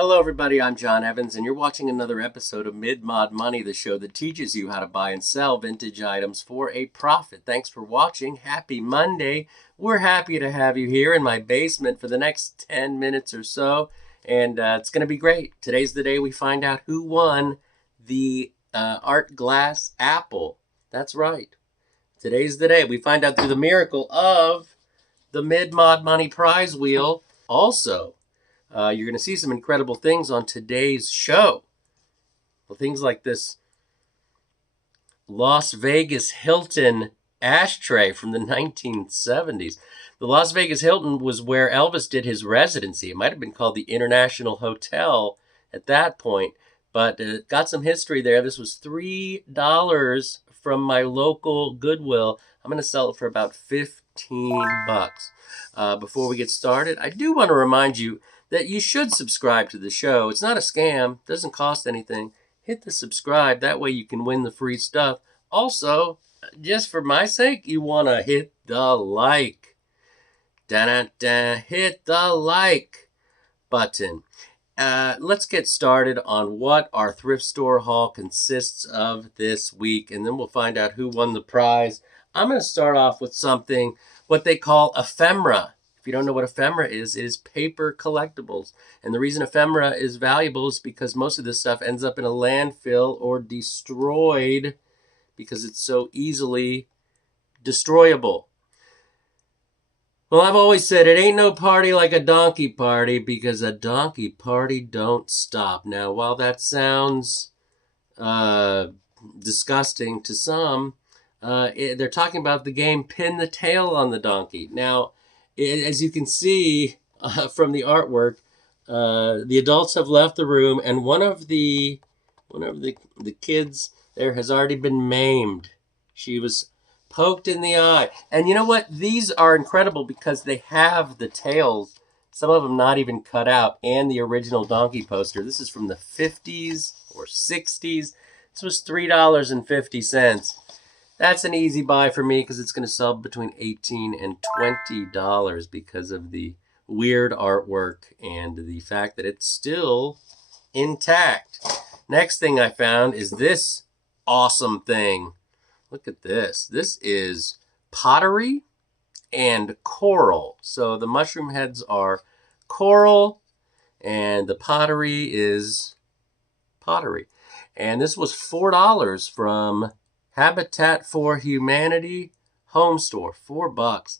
Hello, everybody. I'm John Evans, and you're watching another episode of Mid-Mod Money, the show that teaches you how to buy and sell vintage items for a profit. Thanks for watching. Happy Monday. We're happy to have you here in my basement for the next 10 minutes or so, and it's going to be great. Today's the day we find out who won the art glass apple. That's right. Today's the day we find out through the miracle of the Mid-Mod Money prize wheel. Also, you're going to see some incredible things on today's show. Well, things like this Las Vegas Hilton ashtray from the 1970s. The Las Vegas Hilton was where Elvis did his residency. It might have been called the International Hotel at that point, but it got some history there. This was $3 from my local Goodwill. I'm going to sell it for about 15 bucks. Before we get started, I do want to remind you that you should subscribe to the show. It's not a scam. Doesn't cost anything. Hit the subscribe. That way you can win the free stuff. Also, just for my sake, you want to hit the like. Da-da-da. Hit the like button. Let's get started on what our thrift store haul consists of this week, and then we'll find out who won the prize. I'm going to start off with something, what they call ephemera. If you don't know what ephemera is, it is paper collectibles. And the reason ephemera is valuable is because most of this stuff ends up in a landfill or destroyed because it's so easily destroyable. Well, I've always said it ain't no party like a donkey party because a donkey party don't stop. Now, while that sounds disgusting to some, they're talking about the game Pin the Tail on the Donkey. Now, as you can see from the artwork, the adults have left the room, and one of the kids there has already been maimed. She was poked in the eye. And you know what? These are incredible because they have the tails, some of them not even cut out, and the original donkey poster. This is from the 50s or 60s. This was $3.50. That's an easy buy for me because it's going to sell between $18 and $20 because of the weird artwork and the fact that it's still intact. Next thing I found is this awesome thing. Look at this. This is pottery and coral. So the mushroom heads are coral and the pottery is pottery. And this was $4 from Habitat for Humanity home store, $4.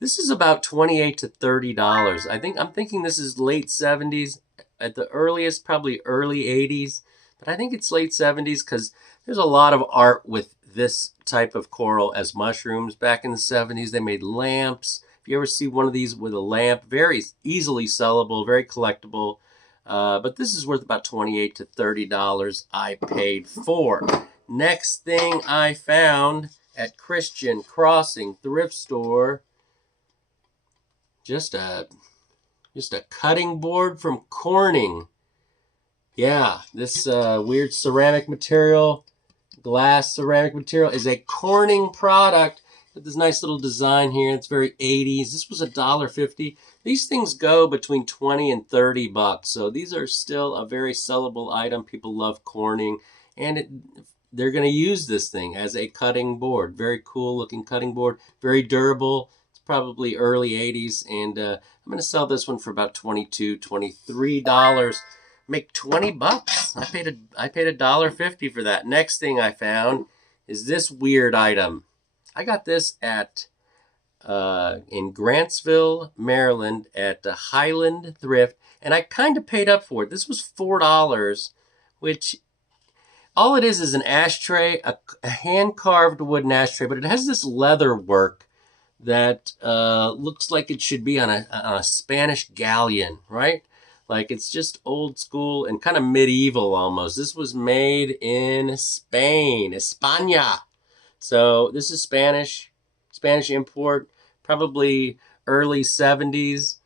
This is about $28 to $30. I'm thinking this is late 70s, at the earliest, probably early 80s. But I think it's late 70s because there's a lot of art with this type of coral as mushrooms. Back in the 70s, they made lamps. If you ever see one of these with a lamp, very easily sellable, very collectible. But this is worth about $28 to $30 I paid for. Next thing I found at Christian Crossing thrift store, just a cutting board from Corning. Yeah, this weird ceramic material, glass ceramic material, is a Corning product with this nice little design here. It's very 80s. This was $1.50. These things go between 20 and 30 bucks. So these are still a very sellable item. People love Corning, and they're going to use this thing as a cutting board. Very cool looking cutting board. Very durable. It's probably early 80s. And I'm going to sell this one for about $22, $23. Make 20 bucks. I paid $1.50 for that. Next thing I found is this weird item. I got this at in Grantsville, Maryland at the Highland Thrift. And I kind of paid up for it. This was $4, which all it is an ashtray, a hand-carved wooden ashtray, but it has this leather work that looks like it should be on a Spanish galleon, right? Like it's just old school and kind of medieval almost. This was made in Spain, España. So this is Spanish import, probably early 70s.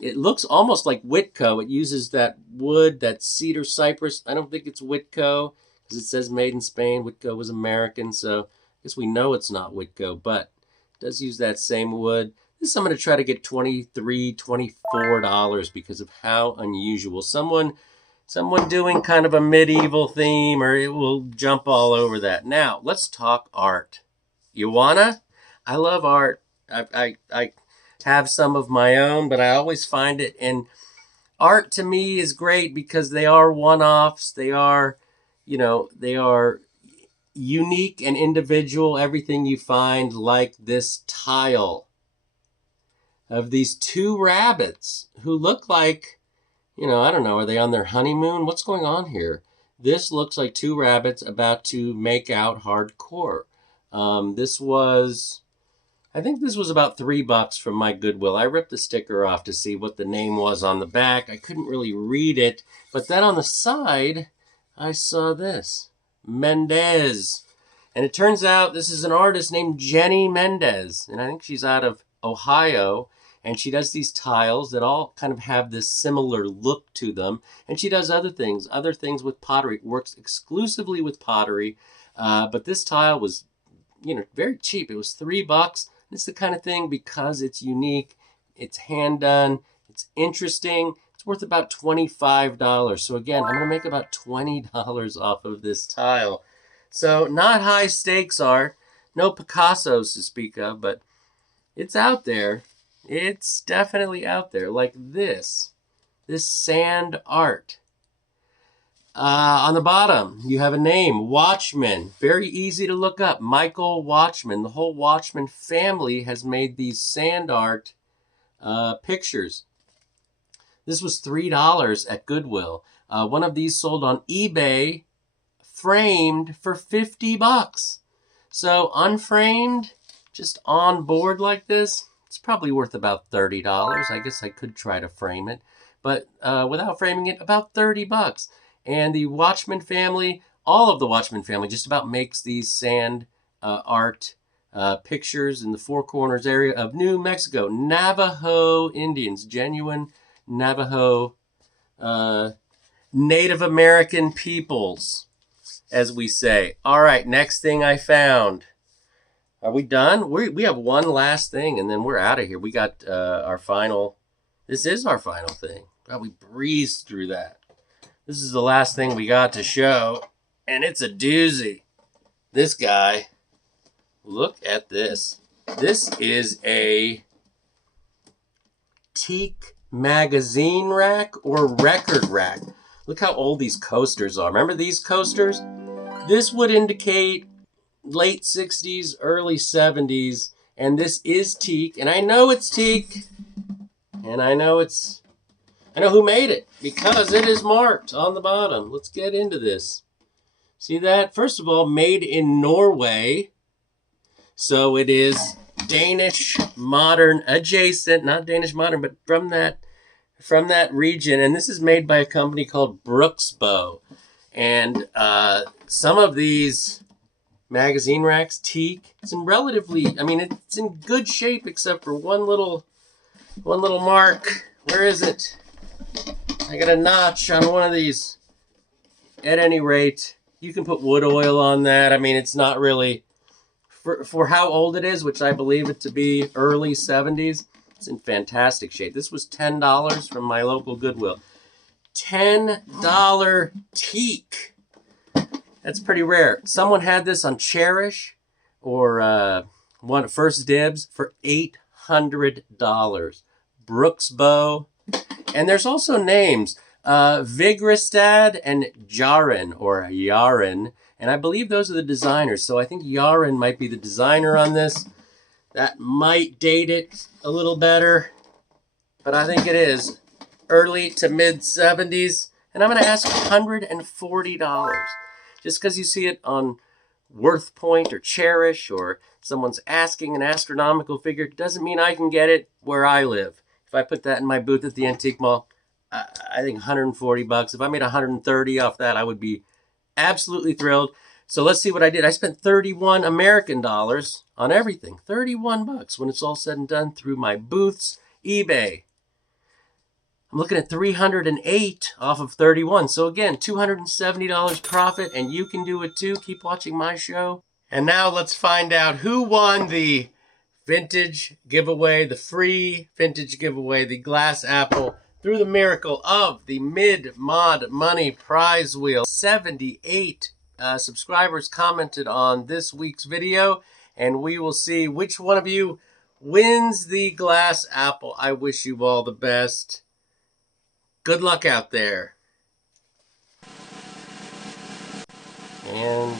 It looks almost like Whitco. It uses that wood, that cedar cypress. I don't think it's Whitco because it says made in Spain. Whitco was American, so I guess we know it's not Whitco, but it does use that same wood. This I'm going to try to get $23, $24 because of how unusual. Someone doing kind of a medieval theme, or it will jump all over that. Now, let's talk art. You wanna? I love art. I have some of my own, but I always find it, and art to me is great because they are one-offs. They are, they are unique and individual. Everything you find, like this tile of these two rabbits who look like, I don't know, are they on their honeymoon? What's going on here? This looks like two rabbits about to make out hardcore. I think this was about $3 from my Goodwill. I ripped the sticker off to see what the name was on the back. I couldn't really read it, but then on the side, I saw this, Mendes. And it turns out this is an artist named Jenny Mendes, and I think she's out of Ohio. And she does these tiles that all kind of have this similar look to them. And she does other things with pottery. Works exclusively with pottery. But this tile was, very cheap. It was $3. It's the kind of thing, because it's unique, it's hand done, it's interesting, it's worth about $25. So again, I'm going to make about $20 off of this tile. So not high stakes art, no Picassos to speak of, but it's out there. It's definitely out there, like this sand art. On the bottom, you have a name, Watchman. Very easy to look up, Michael Watchman. The whole Watchman family has made these sand art pictures. This was $3 at Goodwill. One of these sold on eBay, framed for $50. So unframed, just on board like this, it's probably worth about $30. I guess I could try to frame it, but without framing it, about $30. And the Watchman family, all of the Watchman family, just about makes these sand art pictures in the Four Corners area of New Mexico. Navajo Indians, genuine Navajo Native American peoples, as we say. All right, next thing I found. Are we done? We have one last thing, and then we're out of here. We got our final. This is our final thing. God, we breezed through that. This is the last thing we got to show, and it's a doozy. This guy, look at this. This is a Teak magazine rack or record rack. Look how old these coasters are. Remember these coasters? This would indicate late 60s, early 70s, and this is Teak, and I know it's Teak, and I know who made it, because it is marked on the bottom. Let's get into this. See that? First of all, made in Norway, so it is Danish modern adjacent, not Danish modern, but from that region, and this is made by a company called Bruksbo, and some of these magazine racks, Teak, it's in good shape except for one little mark. Where is it? I got a notch on one of these. At any rate, you can put wood oil on that. It's not really, for how old it is, which I believe it to be early 70s, it's in fantastic shape. This was $10 from my local Goodwill. $10 Teak. That's pretty rare. Someone had this on Cherish or one First Dibs for $800. Bruksbo. And there's also names, Vigrestad and Jaren, and I believe those are the designers. So I think Jaren might be the designer on this. That might date it a little better, but I think it is early to mid 70s. And I'm going to ask $140. Just because you see it on Worth Point or Cherish, or someone's asking an astronomical figure, doesn't mean I can get it where I live. If I put that in my booth at the antique mall, I think $140. If I made $130 off that, I would be absolutely thrilled. So let's see what I did. I spent 31 American dollars on everything. $31 when it's all said and done through my booths, eBay. I'm looking at 308 off of 31. So again, $270 profit, and you can do it too. Keep watching my show. And now let's find out who won the vintage giveaway, the free vintage giveaway, the glass apple, through the miracle of the Mid-Mod Money prize wheel. 78 subscribers commented on this week's video, and we will see which one of you wins the glass apple. I wish you all the best. Good luck out there. And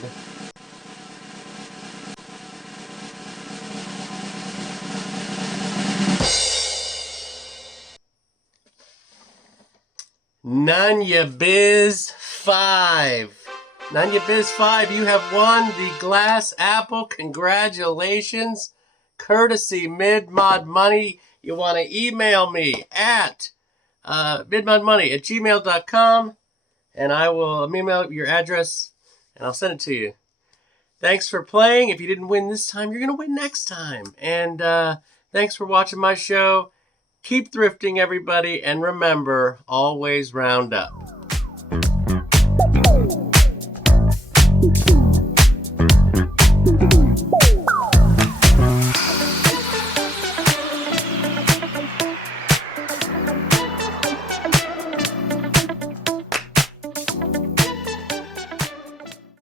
Nanya Biz 5. Nanya Biz 5, you have won the glass apple. Congratulations. Courtesy Mid-Mod Money. You want to email me at midmodmoney@gmail.com, and I will email your address and I'll send it to you. Thanks for playing. If you didn't win this time, you're going to win next time. And thanks for watching my show. Keep thrifting, everybody, and remember, always round up.